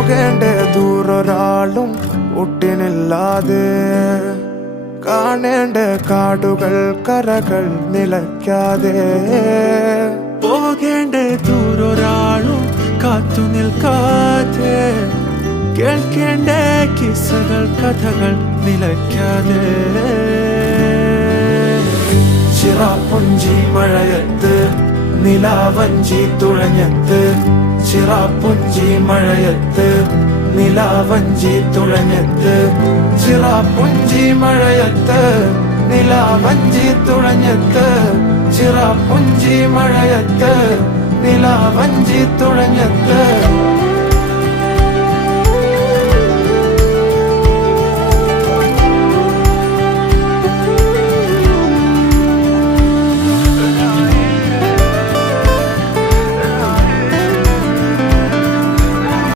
പോകേണ്ട ദൂരൊരാളും ഒട്ടിനില്ലാതെ കാണേണ്ട കാടുകൾ കരകൾ നിലയ്ക്കാതെ പോകേണ്ട ദൂരൊരാളും കാത്തു നിൽക്കാതെ കേൾക്കേണ്ട കിസ്സകൾ കഥകൾ നിലയ്ക്കാതെ ചിറാപ്പുഞ്ചി മഴയത്ത് നിലാവഞ്ചി തുഴഞ്ഞത്ത് ചിറാപ്പുഞ്ചി മഴയത്ത് നിലാവഞ്ചി തുഴഞ്ഞത്ത് ചിറാപ്പുഞ്ചി മഴയത്ത് നിലാവഞ്ചി തുഴഞ്ഞത്ത് ചിറാപ്പുഞ്ചി മഴയത്ത് നിലാവഞ്ചി തുഴഞ്ഞത്ത്